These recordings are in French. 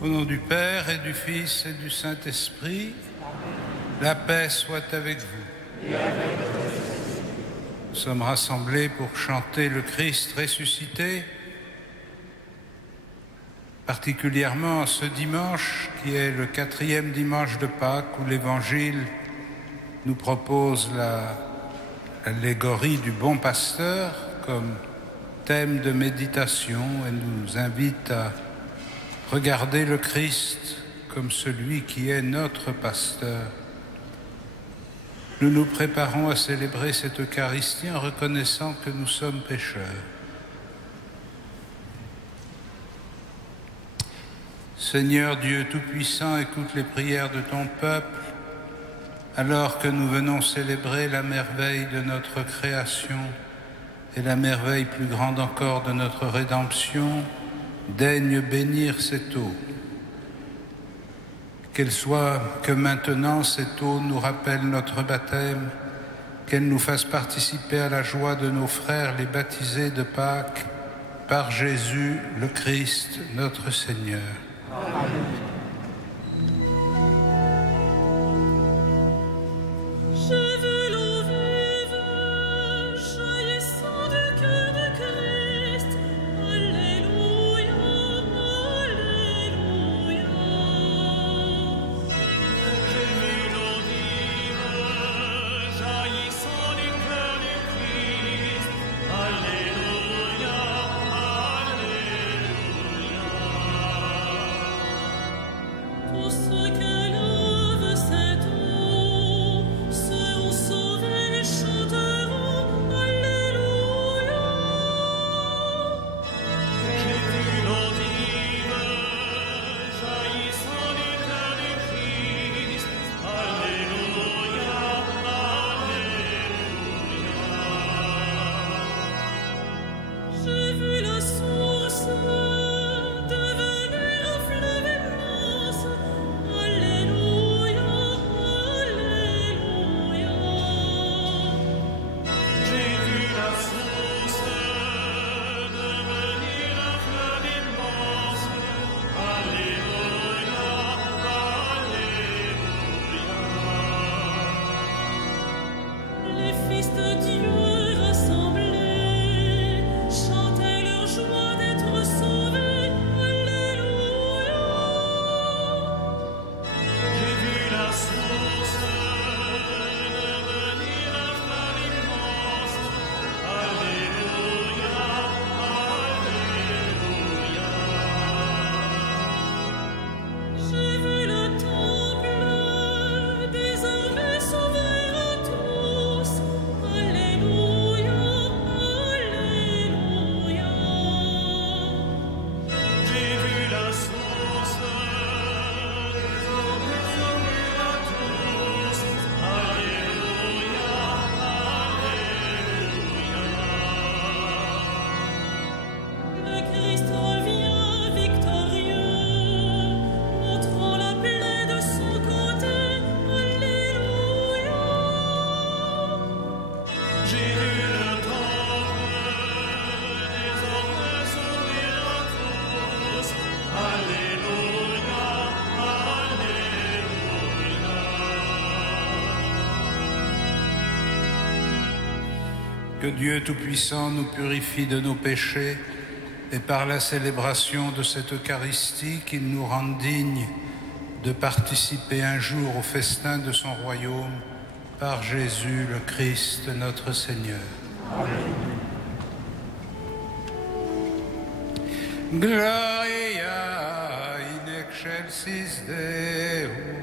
Au nom du Père et du Fils et du Saint-Esprit, la paix soit avec vous. Nous sommes rassemblés pour chanter le Christ ressuscité, particulièrement ce dimanche qui est le 4e dimanche de Pâques où l'Évangile nous propose l'allégorie du bon pasteur comme thème de méditation et nous invite à regarder le Christ comme celui qui est notre pasteur. nous nous préparons à célébrer cette Eucharistie en reconnaissant que nous sommes pécheurs. Seigneur Dieu Tout-Puissant, écoute les prières de ton peuple, alors que nous venons célébrer la merveille de notre création et la merveille plus grande encore de notre rédemption. Daigne bénir cette eau. Qu'elle soit que maintenant cette eau nous rappelle notre baptême, qu'elle nous fasse participer à la joie de nos frères les baptisés de Pâques, par Jésus le Christ, notre Seigneur. Amen. Que Dieu Tout-Puissant nous purifie de nos péchés et par la célébration de cette Eucharistie qu'il nous rende dignes de participer un jour au festin de son royaume par Jésus le Christ notre Seigneur. Amen. Gloria in excelsis Deo.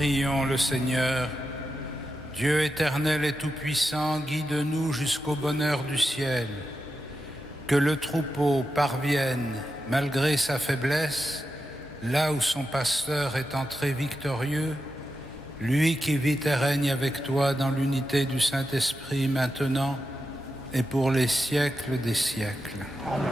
Prions le Seigneur. Dieu éternel et tout-puissant, guide-nous jusqu'au bonheur du ciel. Que le troupeau parvienne, malgré sa faiblesse, là où son pasteur est entré victorieux, lui qui vit et règne avec toi dans l'unité du Saint-Esprit maintenant et pour les siècles des siècles. Amen.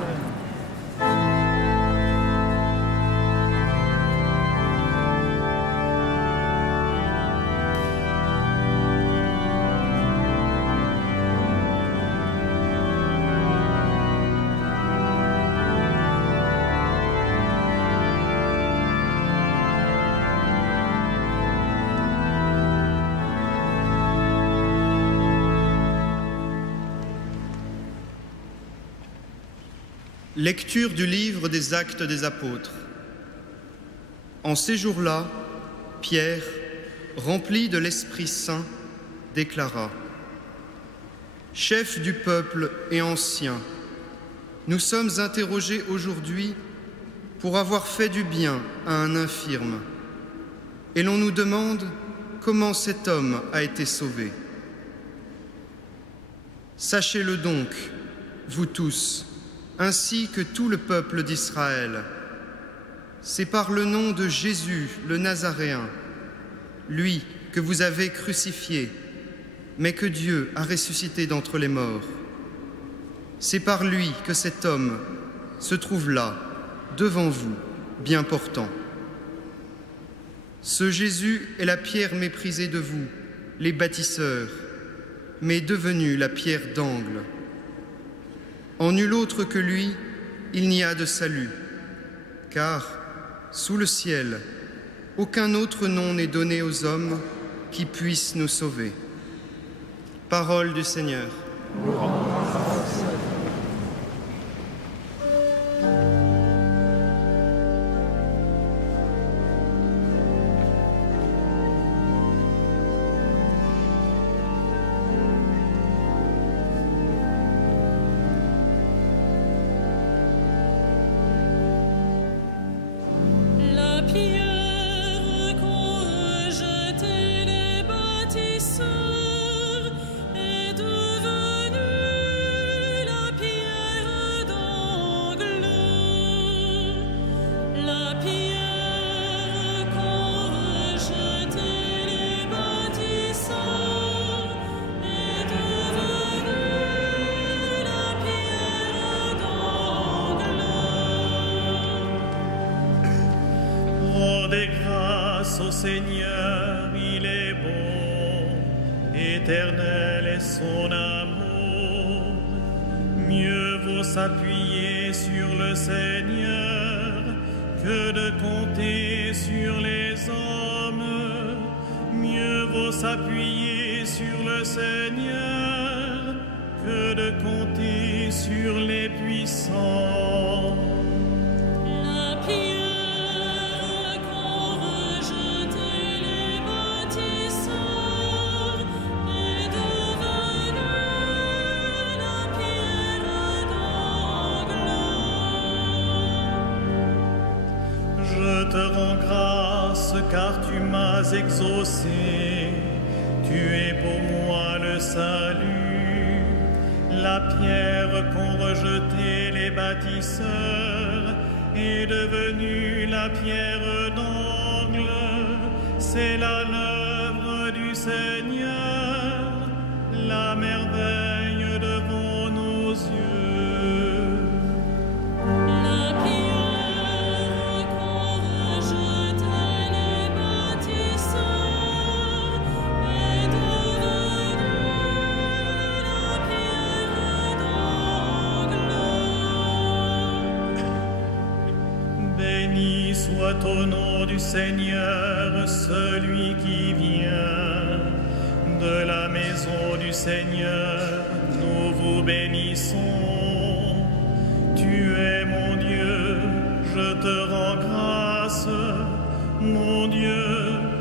Lecture du livre des Actes des Apôtres. En ces jours-là, Pierre, rempli de l'Esprit Saint, déclara : « Chefs du peuple et anciens, nous sommes interrogés aujourd'hui pour avoir fait du bien à un infirme, et l'on nous demande comment cet homme a été sauvé. Sachez-le donc, vous tous, ainsi que tout le peuple d'Israël, c'est par le nom de Jésus le Nazaréen, lui que vous avez crucifié, mais que Dieu a ressuscité d'entre les morts. C'est par lui que cet homme se trouve là, devant vous, bien portant. Ce Jésus est la pierre méprisée de vous, les bâtisseurs, mais devenue la pierre d'angle. En nul autre que lui, il n'y a de salut, car, sous le ciel, aucun autre nom n'est donné aux hommes qui puissent nous sauver. Parole du Seigneur. Au Seigneur, il est bon, éternel est son amour. Mieux vaut s'appuyer sur le Seigneur que de compter sur les hommes. Mieux vaut s'appuyer sur le Seigneur que de compter sur les puissants. Car tu m'as exaucé, tu es pour moi le salut. La pierre qu'ont rejetée les bâtisseurs est devenue la pierre d'angle. C'est là l'œuvre du Seigneur, la merveille devant nos yeux. Soit au nom du Seigneur, celui qui vient de la maison du Seigneur, nous vous bénissons. Tu es mon Dieu, je te rends grâce. Mon Dieu,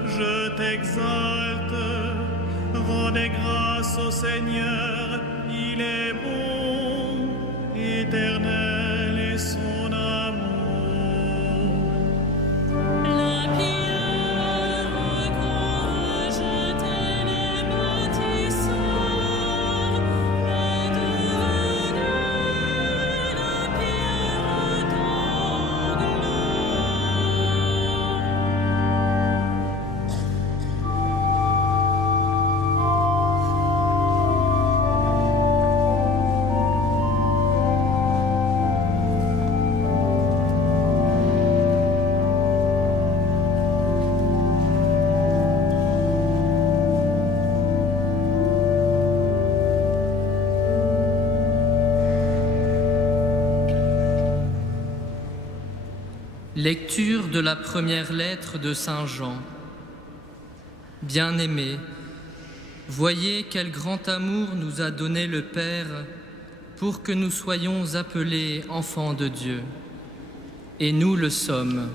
je t'exalte. Rendez grâce au Seigneur, il est bon, éternel est son amour. La pierre Lecture de la première lettre de Saint Jean. Bien-aimés, voyez quel grand amour nous a donné le Père pour que nous soyons appelés enfants de Dieu. Et nous le sommes.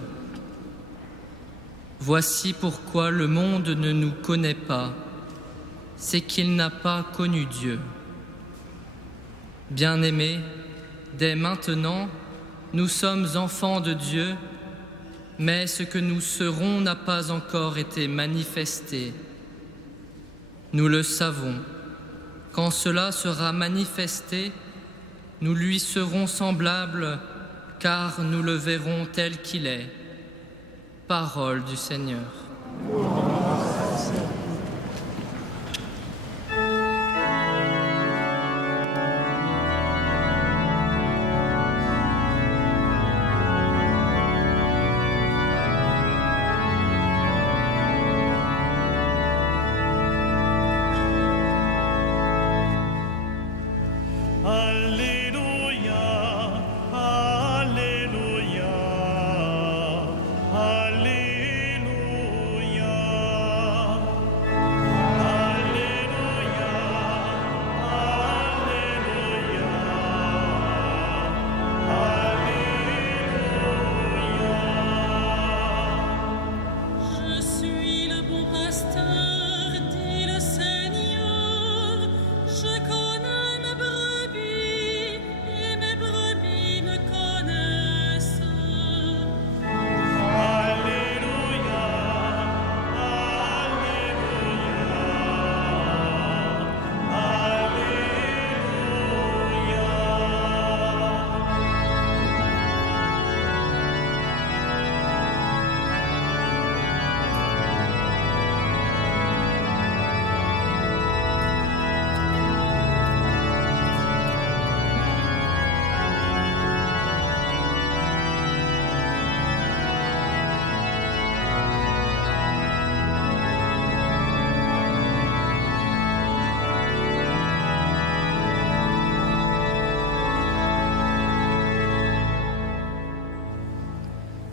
Voici pourquoi le monde ne nous connaît pas, c'est qu'il n'a pas connu Dieu. Bien-aimés, dès maintenant, nous sommes enfants de Dieu, mais ce que nous serons n'a pas encore été manifesté. Nous le savons. Quand cela sera manifesté, nous lui serons semblables, car nous le verrons tel qu'il est. Parole du Seigneur.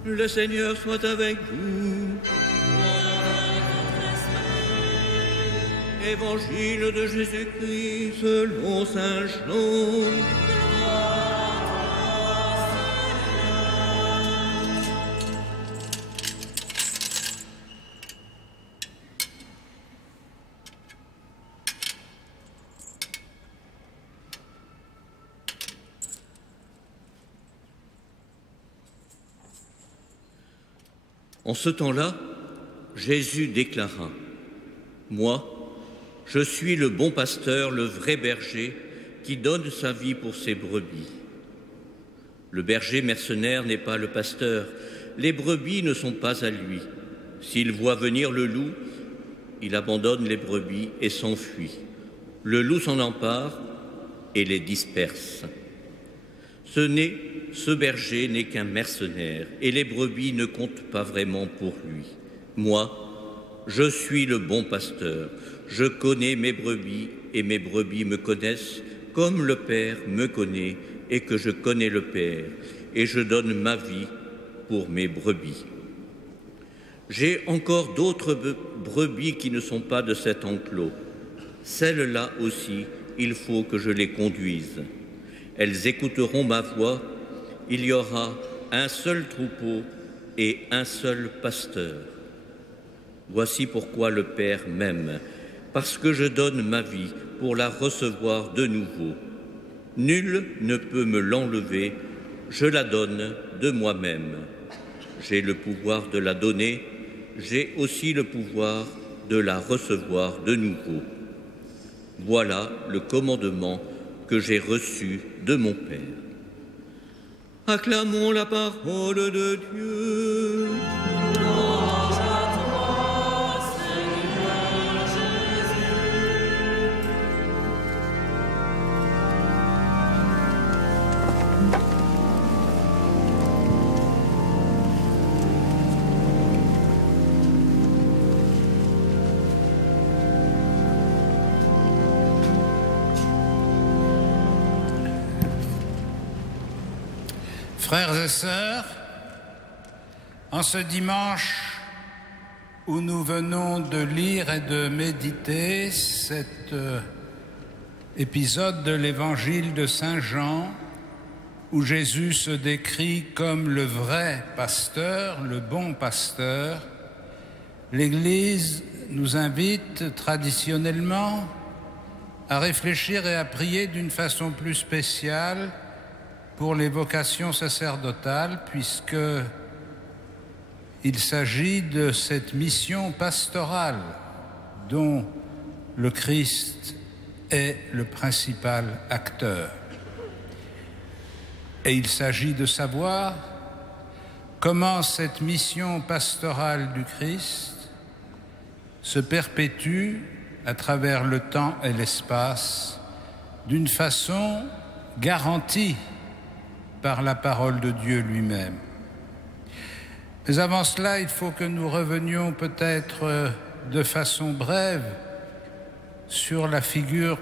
Le Seigneur soit avec vous. Évangile de Jésus-Christ selon saint Jean. En ce temps-là, Jésus déclara : « Moi, je suis le bon pasteur, le vrai berger, qui donne sa vie pour ses brebis. Le berger mercenaire n'est pas le pasteur, les brebis ne sont pas à lui. S'il voit venir le loup, il abandonne les brebis et s'enfuit. Le loup s'en empare et les disperse. Ce berger n'est qu'un mercenaire, et les brebis ne comptent pas vraiment pour lui. Moi, je suis le bon pasteur. Je connais mes brebis, et mes brebis me connaissent, comme le Père me connaît, et que je connais le Père, et je donne ma vie pour mes brebis. J'ai encore d'autres brebis qui ne sont pas de cet enclos. Celles-là aussi, il faut que je les conduise. Elles écouteront ma voix. Il y aura un seul troupeau et un seul pasteur. Voici pourquoi le Père m'aime, parce que je donne ma vie pour la recevoir de nouveau. Nul ne peut me l'enlever, je la donne de moi-même. J'ai le pouvoir de la donner, j'ai aussi le pouvoir de la recevoir de nouveau. Voilà le commandement que j'ai reçu de mon Père. Acclamons la parole de Dieu. Louange à toi, Seigneur Jésus. Frères et sœurs, En ce dimanche où nous venons de lire et de méditer cet épisode de l'évangile de Saint Jean, où Jésus se décrit comme le vrai pasteur, le bon pasteur, l'Église nous invite traditionnellement à réfléchir et à prier d'une façon plus spéciale pour les vocations sacerdotales, puisque il s'agit de cette mission pastorale dont le Christ est le principal acteur. Et il s'agit de savoir comment cette mission pastorale du Christ se perpétue à travers le temps et l'espace d'une façon garantie par la parole de Dieu lui-même. Mais avant cela, il faut que nous revenions peut-être de façon brève sur la figure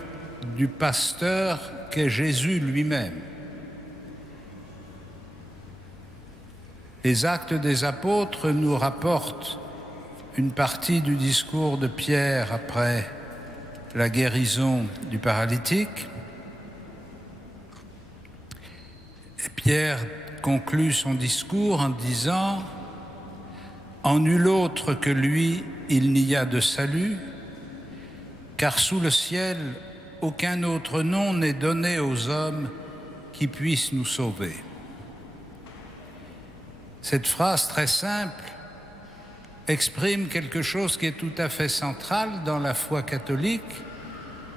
du pasteur qu'est Jésus lui-même. Les Actes des Apôtres nous rapportent une partie du discours de Pierre après la guérison du paralytique. Et Pierre conclut son discours en disant « En nul autre que lui, il n'y a de salut, car sous le ciel, aucun autre nom n'est donné aux hommes qui puissent nous sauver. » Cette phrase très simple exprime quelque chose qui est tout à fait central dans la foi catholique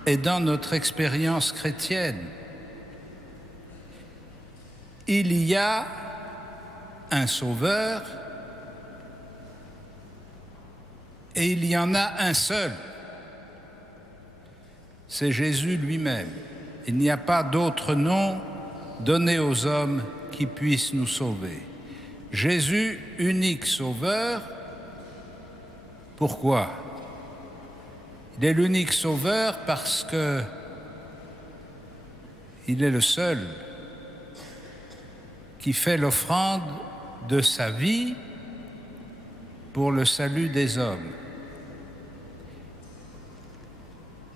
et dans notre expérience chrétienne. Il y a un sauveur et il y en a un seul. C'est Jésus lui-même. Il n'y a pas d'autre nom donné aux hommes qui puissent nous sauver. Jésus, unique sauveur. Pourquoi? Il est l'unique sauveur parce que il est le seul qui fait l'offrande de sa vie pour le salut des hommes.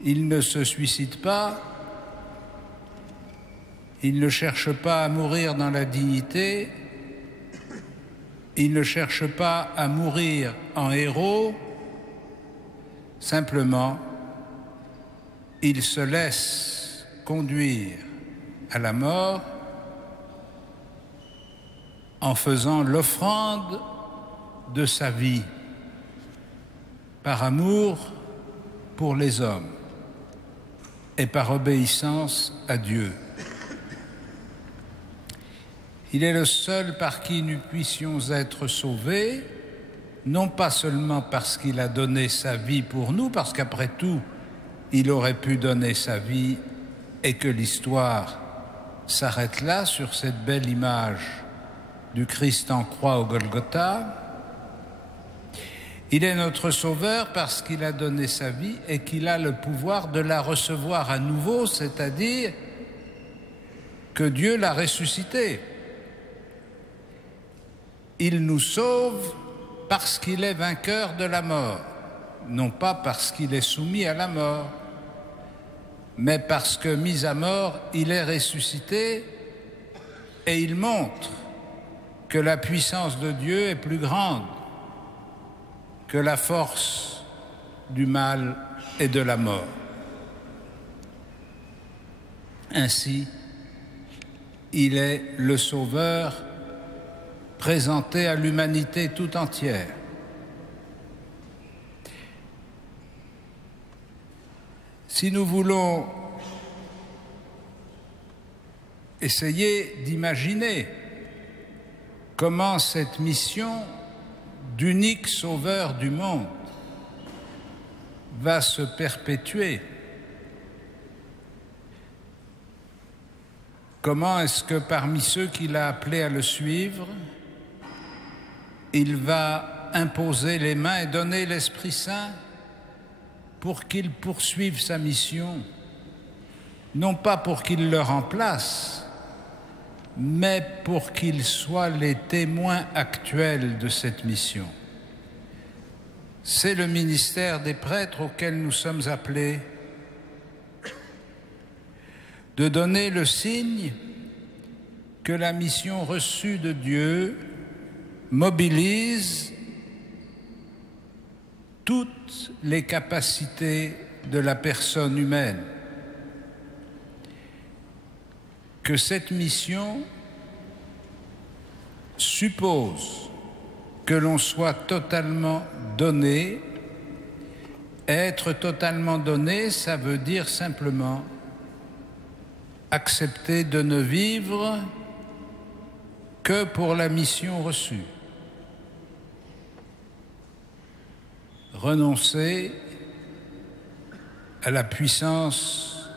Il ne se suicide pas, il ne cherche pas à mourir dans la dignité, il ne cherche pas à mourir en héros, simplement, il se laisse conduire à la mort en faisant l'offrande de sa vie par amour pour les hommes et par obéissance à Dieu. Il est le seul par qui nous puissions être sauvés, non pas seulement parce qu'il a donné sa vie pour nous, parce qu'après tout, il aurait pu donner sa vie et que l'histoire s'arrête là sur cette belle image du Christ en croix au Golgotha. Il est notre sauveur parce qu'il a donné sa vie et qu'il a le pouvoir de la recevoir à nouveau, c'est-à-dire que Dieu l'a ressuscité. Il nous sauve parce qu'il est vainqueur de la mort, non pas parce qu'il est soumis à la mort, mais parce que, mis à mort, il est ressuscité et il montre que la puissance de Dieu est plus grande que la force du mal et de la mort. Ainsi, il est le Sauveur présenté à l'humanité tout entière. Si nous voulons essayer d'imaginer comment cette mission d'unique sauveur du monde va se perpétuer, comment est-ce que parmi ceux qu'il a appelés à le suivre, il va imposer les mains et donner l'Esprit Saint pour qu'il poursuive sa mission, non pas pour qu'il le remplace, mais pour qu'ils soient les témoins actuels de cette mission. C'est le ministère des prêtres auquel nous sommes appelés, de donner le signe que la mission reçue de Dieu mobilise toutes les capacités de la personne humaine, que cette mission suppose que l'on soit totalement donné. Être totalement donné, ça veut dire simplement accepter de ne vivre que pour la mission reçue. Renoncer à la puissance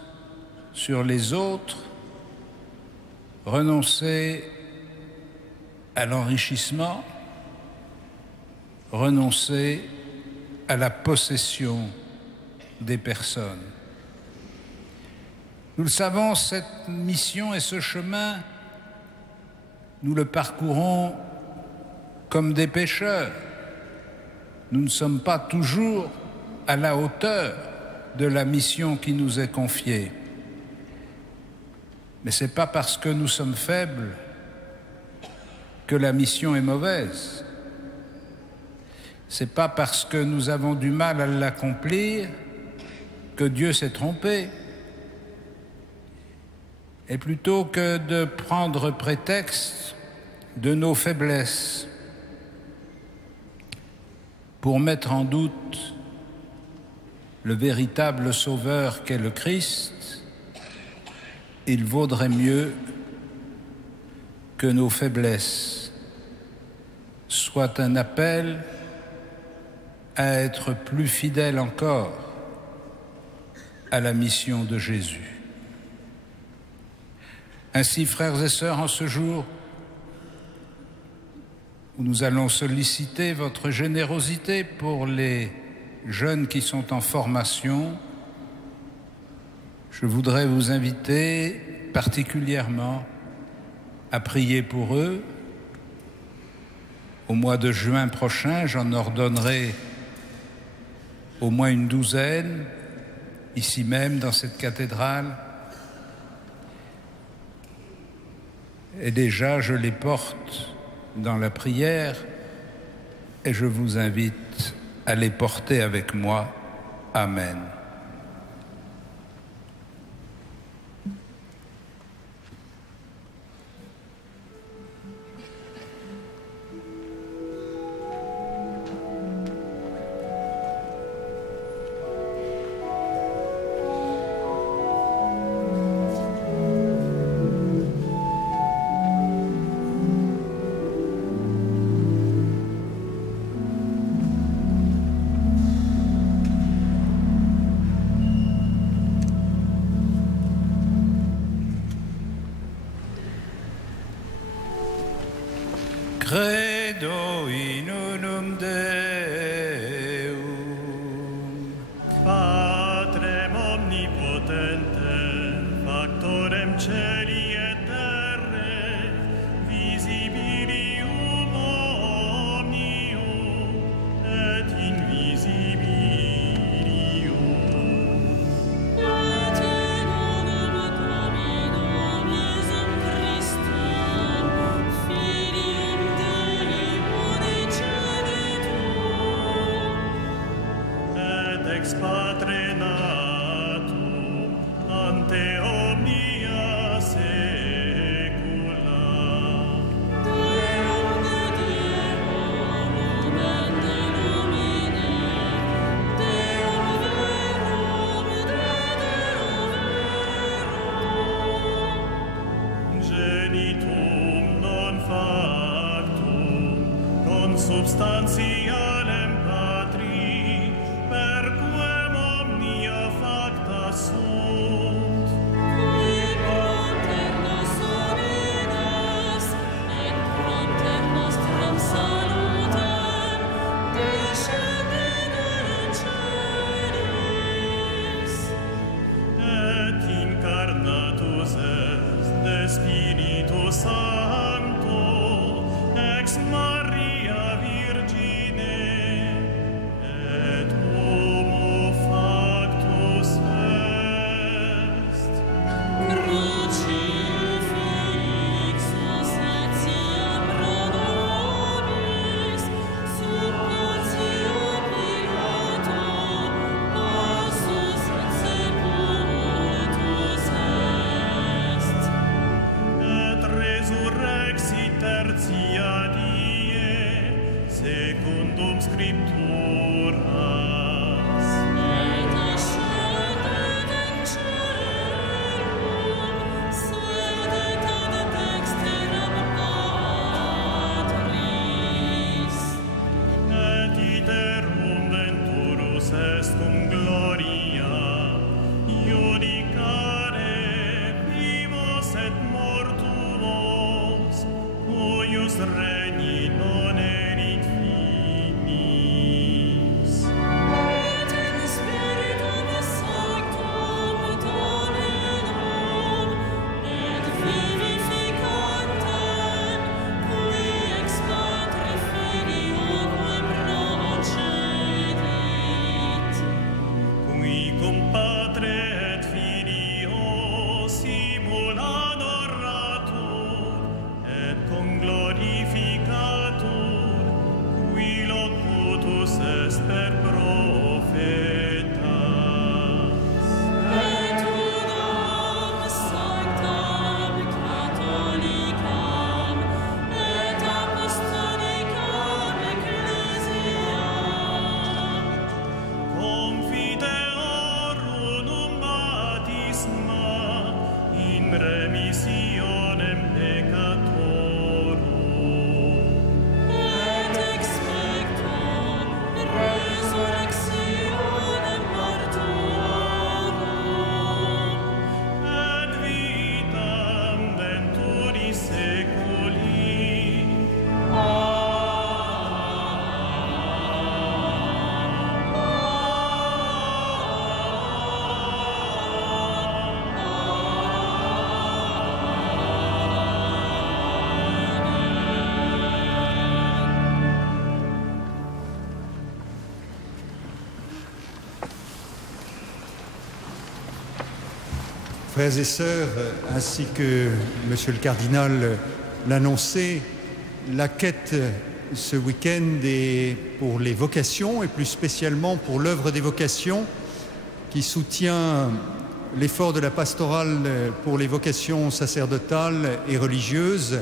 sur les autres, renoncer à l'enrichissement, renoncer à la possession des personnes. Nous le savons, cette mission et ce chemin, nous le parcourons comme des pécheurs. Nous ne sommes pas toujours à la hauteur de la mission qui nous est confiée. Mais ce n'est pas parce que nous sommes faibles que la mission est mauvaise. Ce n'est pas parce que nous avons du mal à l'accomplir que Dieu s'est trompé. Et plutôt que de prendre prétexte de nos faiblesses pour mettre en doute le véritable sauveur qu'est le Christ, il vaudrait mieux que nos faiblesses soient un appel à être plus fidèles encore à la mission de Jésus. Ainsi, frères et sœurs, en ce jour où nous allons solliciter votre générosité pour les jeunes qui sont en formation, je voudrais vous inviter particulièrement à prier pour eux. Au mois de juin prochain, j'en ordonnerai au moins une douzaine, ici même dans cette cathédrale. Et déjà, je les porte dans la prière et je vous invite à les porter avec moi. Amen. Credo in unum Deum, Patrem omnipotentem, factorem celi et terrae, visibilium omnium et invisibilium. Et in nomine Dominum Iesum Christum, Filium Dei unigenitum, Et ex Patre natum ante omnia saecula. Deum de Deum, Lumen de Lumine, Deum verum de Deo verum. Genitum non factum, consubstantialem Patri, per quem omnia facta sunt. Qui propter nos unidas, in propter nostrum salutem, descendere in celis. Et incarnatus est de Spiritu Sancto, ex Maria Virgine, et homo factus est. Crucifixus etiam pro nobis, sub patio Pilato, passus et sepultus est. Et resurrexit tertia die, secundum Scripturas. Et ascendet in caelum, sedet ad dexteram Patris. Et iterum venturus est cum gloria, iudicare vivos et mortuos, cuius regni non erit finis. Et in Spiritum Sanctum Dominum, et vivificantem, qui ex Patre Filioque procedit. Qui cum Patre et Filio simul adoratur, et conglorificatur, qui locutus est per profetas. Et unam sanctam catholicam, et apostolicam ecclesiam, Confiteor unum baptisma in remissionem peccatorum. et expecto resurrectionem mortuorum, Et vitam venturis seculi. Frères et sœurs, ainsi que Monsieur le Cardinal l'annonçait, la quête ce week-end est pour les vocations et plus spécialement pour l'œuvre des vocations qui soutient l'effort de la pastorale pour les vocations sacerdotales et religieuses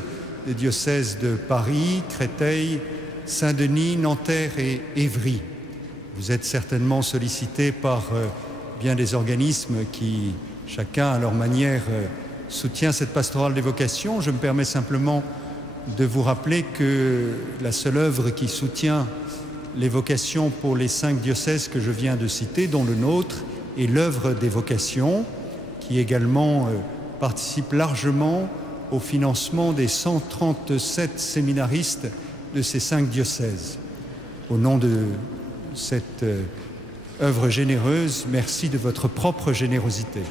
des diocèses de Paris, Créteil, Saint-Denis, Nanterre et Évry. Vous êtes certainement sollicités par bien des organismes qui, chacun à leur manière, soutient cette pastorale des vocations. Je me permets simplement de vous rappeler que la seule œuvre qui soutient les vocations pour les 5 diocèses que je viens de citer, dont le nôtre, est l'œuvre des vocations, qui également participe largement au financement des 137 séminaristes de ces 5 diocèses. Au nom de cette œuvre généreuse, merci de votre propre générosité.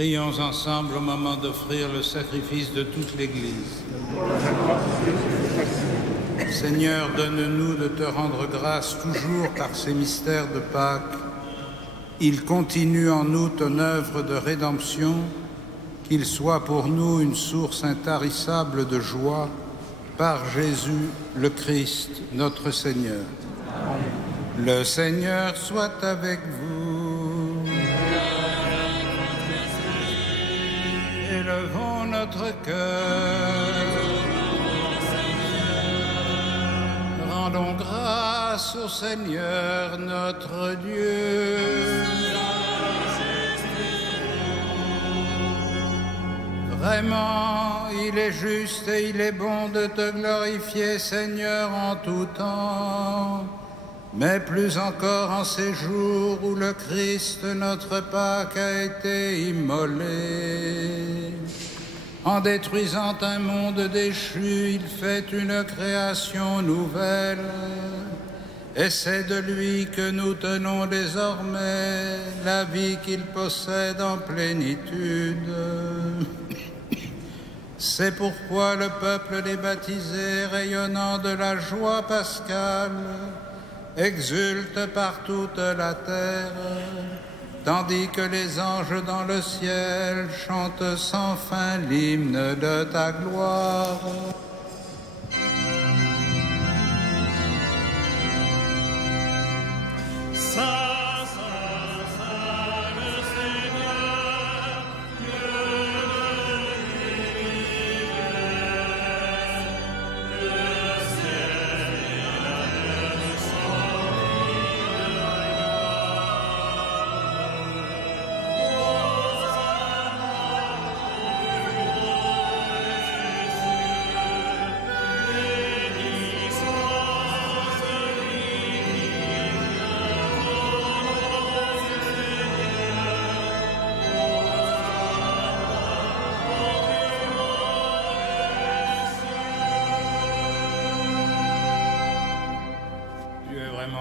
Prions ensemble au moment d'offrir le sacrifice de toute l'Église. Seigneur, donne-nous de te rendre grâce toujours par ces mystères de Pâques. Il continue en nous ton œuvre de rédemption, qu'il soit pour nous une source intarissable de joie, par Jésus le Christ, notre Seigneur. Le Seigneur soit avec vous. Élevons notre cœur. Rendons grâce au Seigneur notre Dieu. Vraiment, il est juste et il est bon de te glorifier, Seigneur, en tout temps, mais plus encore en ces jours où le Christ, notre Pâque, a été immolé. En détruisant un monde déchu, il fait une création nouvelle. Et c'est de lui que nous tenons désormais la vie qu'il possède en plénitude. C'est pourquoi le peuple des baptisés, rayonnant de la joie pascale, exulte par toute la terre, tandis que les anges dans le ciel chantent sans fin l'hymne de ta gloire.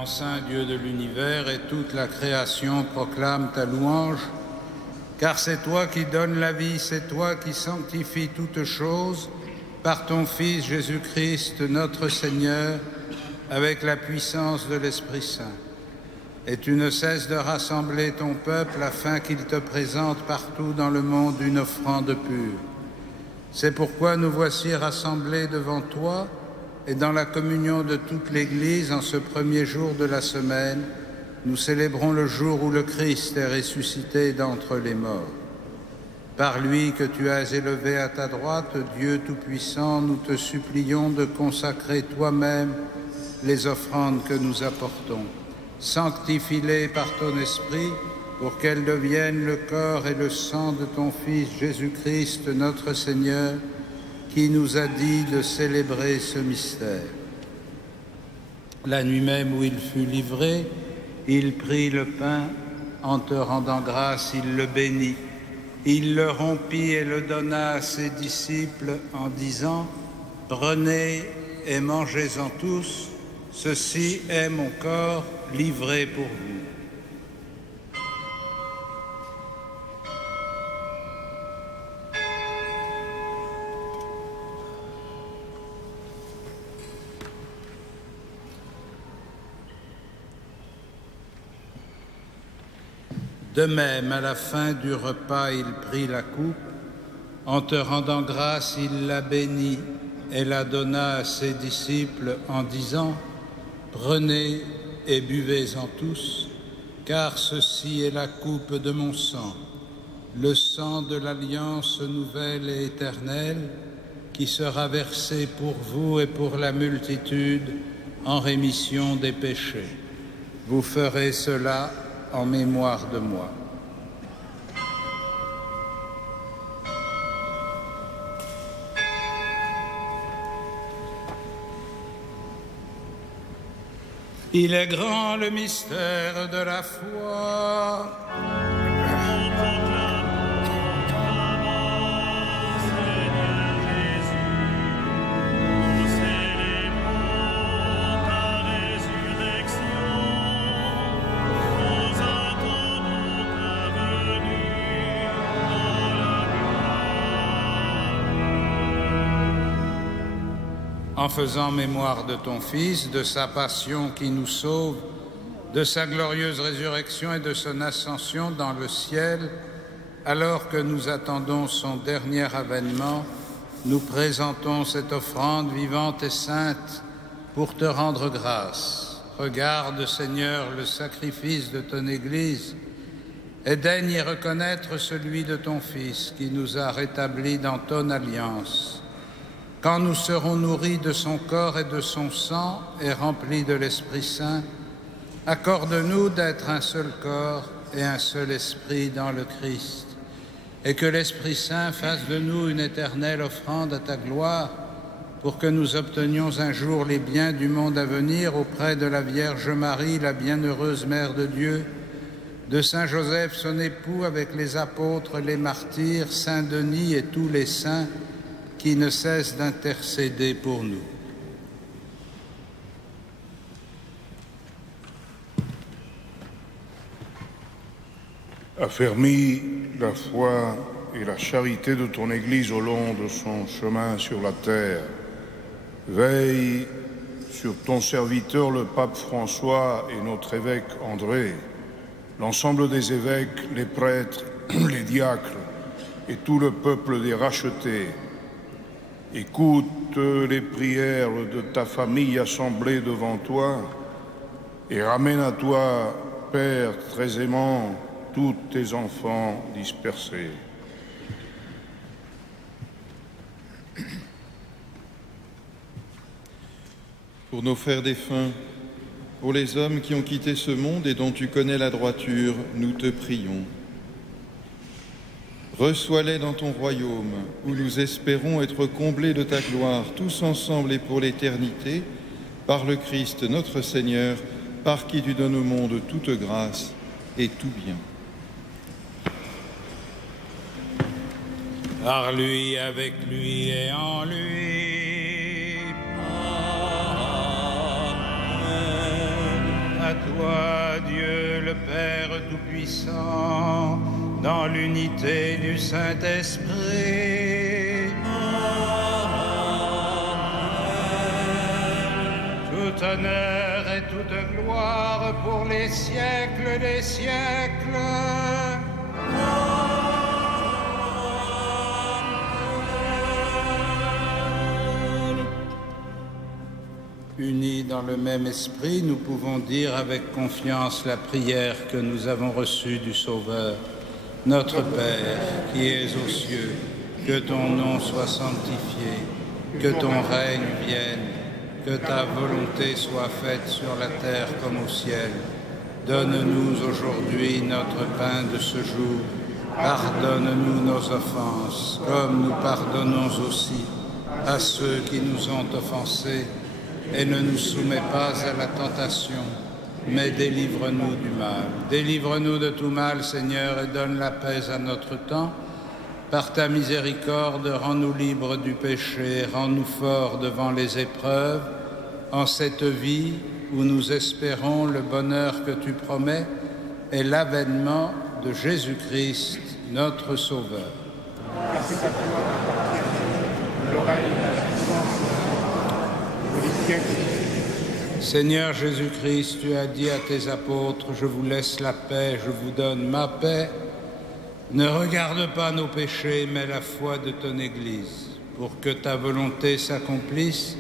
Saint Dieu de l'univers, et toute la création proclame ta louange, car c'est toi qui donnes la vie, c'est toi qui sanctifies toutes choses par ton Fils Jésus-Christ, notre Seigneur, avec la puissance de l'Esprit Saint. Et tu ne cesses de rassembler ton peuple afin qu'il te présente partout dans le monde une offrande pure. C'est pourquoi nous voici rassemblés devant toi, et dans la communion de toute l'Église, en ce premier jour de la semaine, nous célébrons le jour où le Christ est ressuscité d'entre les morts. Par lui que tu as élevé à ta droite, Dieu Tout-Puissant, nous te supplions de consacrer toi-même les offrandes que nous apportons. Sanctifie-les par ton Esprit, pour qu'elles deviennent le corps et le sang de ton Fils Jésus-Christ, notre Seigneur, qui nous a dit de célébrer ce mystère. La nuit même où il fut livré, il prit le pain, en te rendant grâce, il le bénit. Il le rompit et le donna à ses disciples en disant : « Prenez et mangez-en tous, ceci est mon corps livré pour vous. » De même, à la fin du repas, il prit la coupe. En te rendant grâce, il la bénit et la donna à ses disciples en disant : « Prenez et buvez-en tous, car ceci est la coupe de mon sang, le sang de l'alliance nouvelle et éternelle, qui sera versé pour vous et pour la multitude en rémission des péchés. Vous ferez cela en mémoire de moi. » Il est grand le mystère de la foi. Nous attendons ta venue. en faisant mémoire de ton Fils, de sa passion qui nous sauve, de sa glorieuse résurrection et de son ascension dans le ciel, alors que nous attendons son dernier avènement, nous présentons cette offrande vivante et sainte pour te rendre grâce. Regarde, Seigneur, le sacrifice de ton Église et daigne y reconnaître celui de ton Fils qui nous a rétablis dans ton alliance. Quand nous serons nourris de son corps et de son sang et remplis de l'Esprit Saint, accorde-nous d'être un seul corps et un seul esprit dans le Christ, et que l'Esprit Saint fasse de nous une éternelle offrande à ta gloire, pour que nous obtenions un jour les biens du monde à venir auprès de la Vierge Marie, la bienheureuse Mère de Dieu, de Saint Joseph, son époux, avec les apôtres, les martyrs, Saint Denis et tous les saints qui ne cessent d'intercéder pour nous. Affermis la foi et la charité de ton Église au long de son chemin sur la terre. Veille sur ton serviteur le pape François et notre évêque André, l'ensemble des évêques, les prêtres, les diacres et tout le peuple des rachetés. Écoute les prières de ta famille assemblée devant toi et ramène à toi, Père très aimant, tous tes enfants dispersés. Pour nos frères défunts, pour les hommes qui ont quitté ce monde et dont tu connais la droiture, nous te prions. Reçois-les dans ton royaume, où nous espérons être comblés de ta gloire, tous ensemble et pour l'éternité, par le Christ notre Seigneur, par qui tu donnes au monde toute grâce et tout bien. Par lui, avec lui et en lui. À toi, Dieu le Père Tout-Puissant, dans l'unité du Saint-Esprit. Tout honneur et toute gloire pour les siècles des siècles. Unis dans le même esprit, nous pouvons dire avec confiance la prière que nous avons reçue du Sauveur. Notre Père, qui es aux cieux, que ton nom soit sanctifié, que ton règne vienne, que ta volonté soit faite sur la terre comme au ciel. Donne-nous aujourd'hui notre pain de ce jour. Pardonne-nous nos offenses, comme nous pardonnons aussi à ceux qui nous ont offensés. Et ne nous soumets pas à la tentation, mais délivre-nous du mal. Délivre-nous de tout mal, Seigneur, et donne la paix à notre temps. Par ta miséricorde, rends-nous libres du péché, rends-nous forts devant les épreuves, en cette vie où nous espérons le bonheur que tu promets et l'avènement de Jésus-Christ, notre Sauveur. Seigneur Jésus-Christ, tu as dit à tes apôtres, je vous laisse la paix, je vous donne ma paix. Ne regarde pas nos péchés, mais la foi de ton Église. Pour que ta volonté s'accomplisse,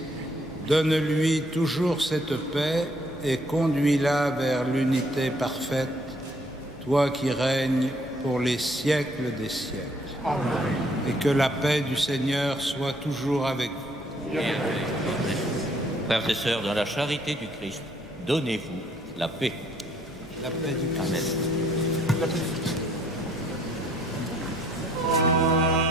donne-lui toujours cette paix et conduis-la vers l'unité parfaite, toi qui règnes pour les siècles des siècles. Amen. Et que la paix du Seigneur soit toujours avec vous. Amen. Frères et sœurs, dans la charité du Christ, donnez-vous la paix. La paix du Christ. Amen.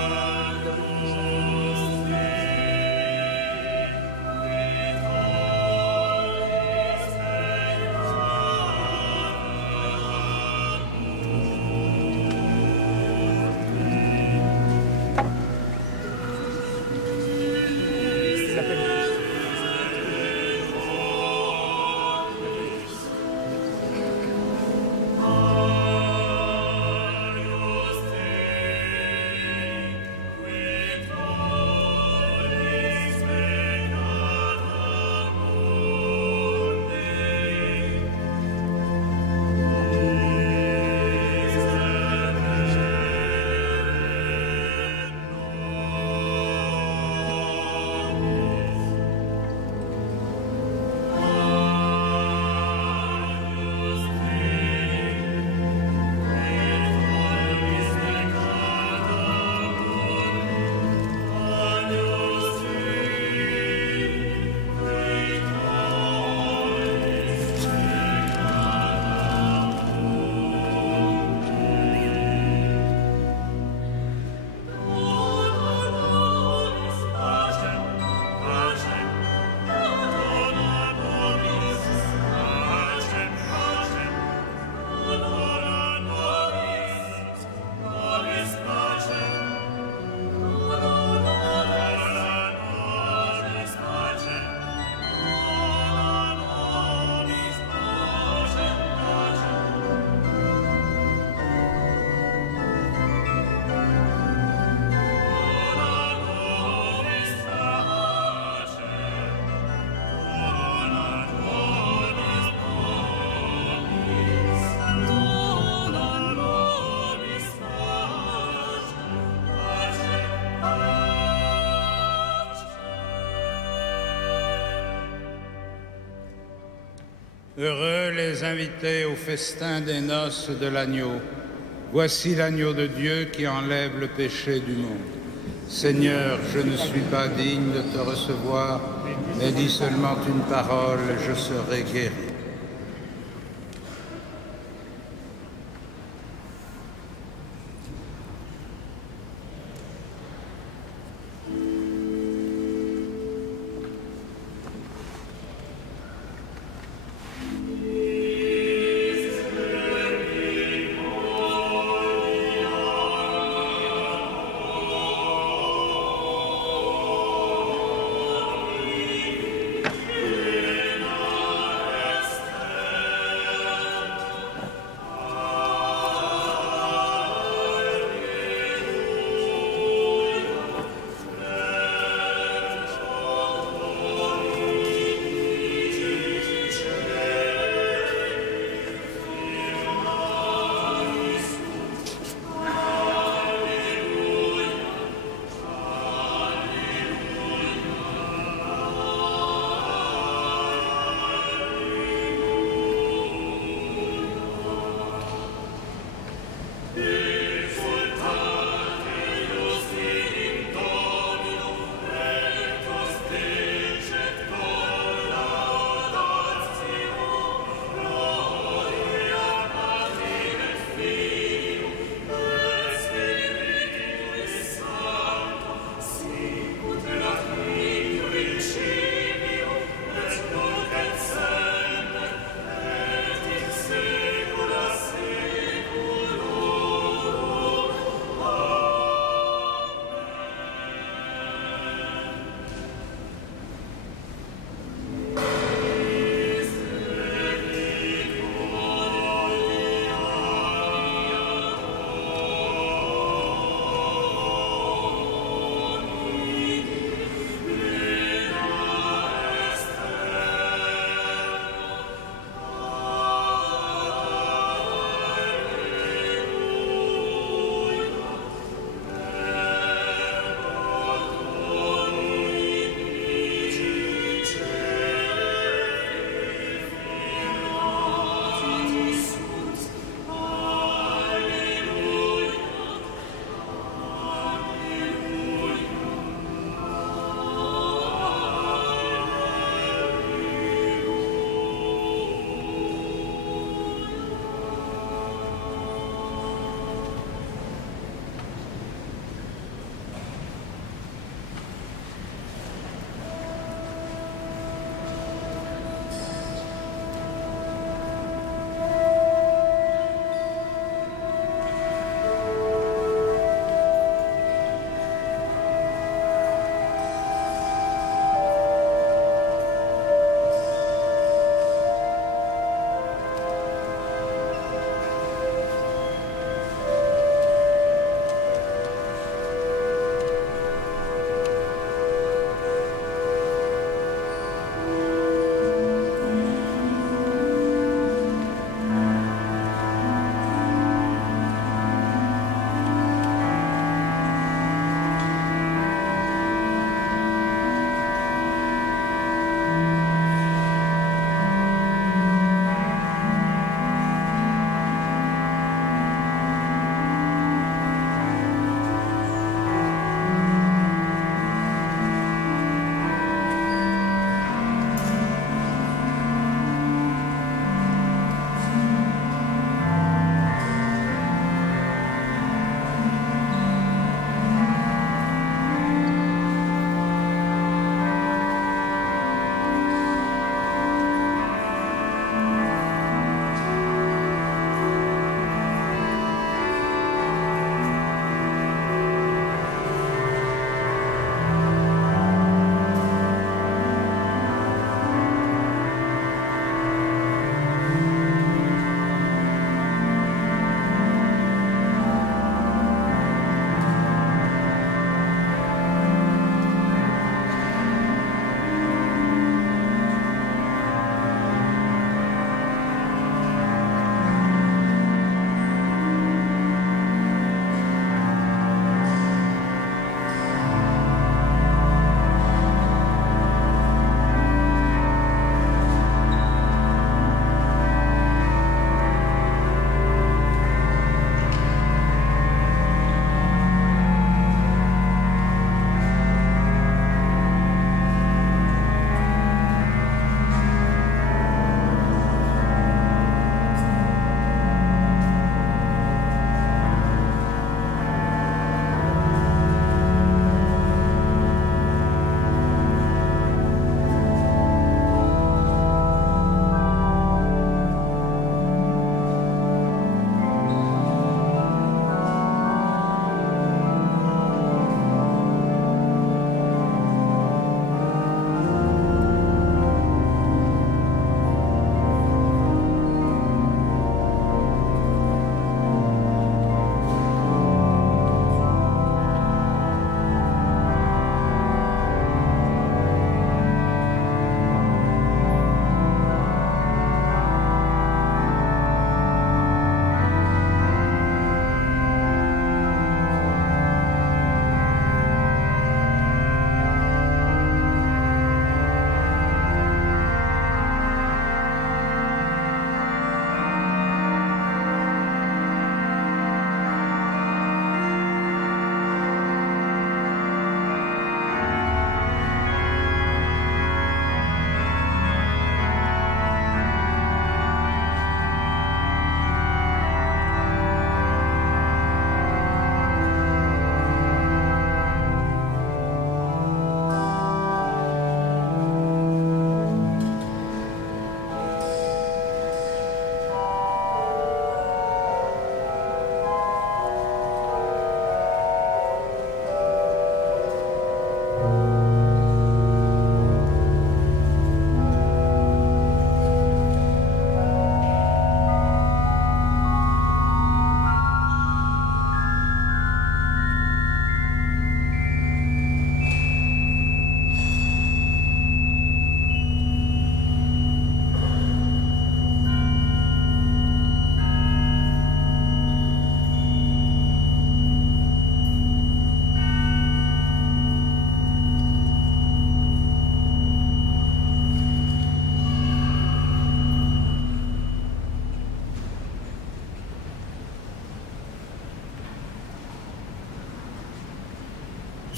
Heureux les invités au festin des noces de l'agneau. Voici l'agneau de Dieu qui enlève le péché du monde. Seigneur, je ne suis pas digne de te recevoir, mais dis seulement une parole, je serai guéri. Amen.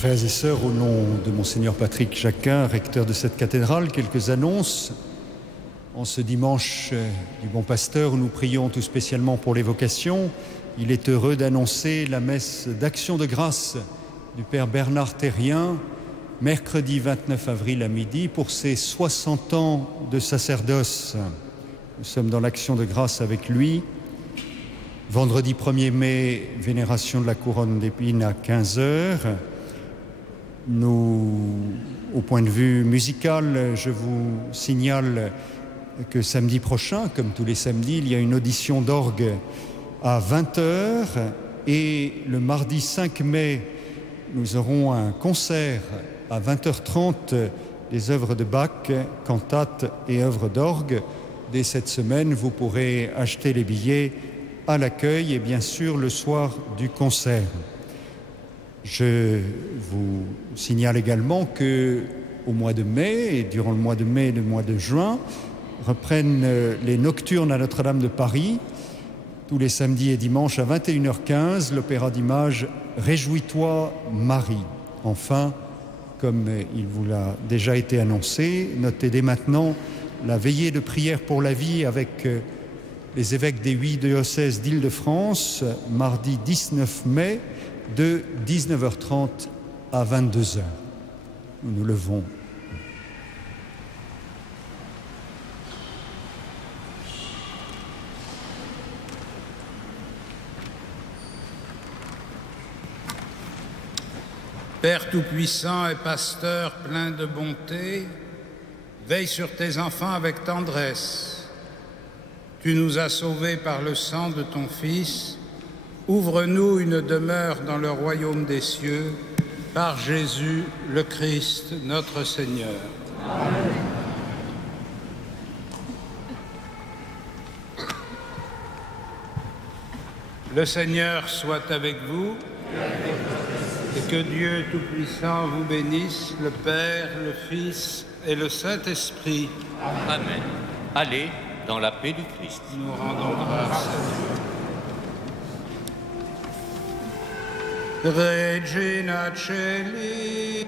Frères et sœurs, au nom de Monseigneur Patrick Jacquin, recteur de cette cathédrale, quelques annonces. En ce dimanche du Bon Pasteur, où nous prions tout spécialement pour les vocations, il est heureux d'annoncer la messe d'Action de grâce du Père Bernard Terrien, mercredi 29 avril à midi, pour ses 60 ans de sacerdoce. Nous sommes dans l'Action de grâce avec lui. Vendredi 1er mai, vénération de la couronne d'épines à 15h. Au point de vue musical, je vous signale que samedi prochain, comme tous les samedis, il y a une audition d'orgue à 20h. Et le mardi 5 mai, nous aurons un concert à 20h30 des œuvres de Bach, cantates et œuvres d'orgue. Dès cette semaine, vous pourrez acheter les billets à l'accueil et bien sûr le soir du concert. Je vous signale également que au mois de mai et durant le mois de mai et le mois de juin reprennent les nocturnes à Notre-Dame de Paris tous les samedis et dimanches à 21h15, l'opéra d'images Réjouis-toi Marie. Enfin, comme il vous l'a déjà été annoncé, notez dès maintenant la veillée de prière pour la vie avec les évêques des 8 diocèses d'Île-de-France, mardi 19 mai, de 19h30 à 22h. Nous nous levons. Père Tout-Puissant et Pasteur plein de bonté, veille sur tes enfants avec tendresse. Tu nous as sauvés par le sang de ton Fils. Ouvre-nous une demeure dans le royaume des cieux, par Jésus le Christ, notre Seigneur. Amen. Le Seigneur soit avec vous, et que Dieu Tout-Puissant vous bénisse, le Père, le Fils et le Saint-Esprit. Amen. Allez dans la paix du Christ. Nous rendons grâce à Dieu. Regina Celi.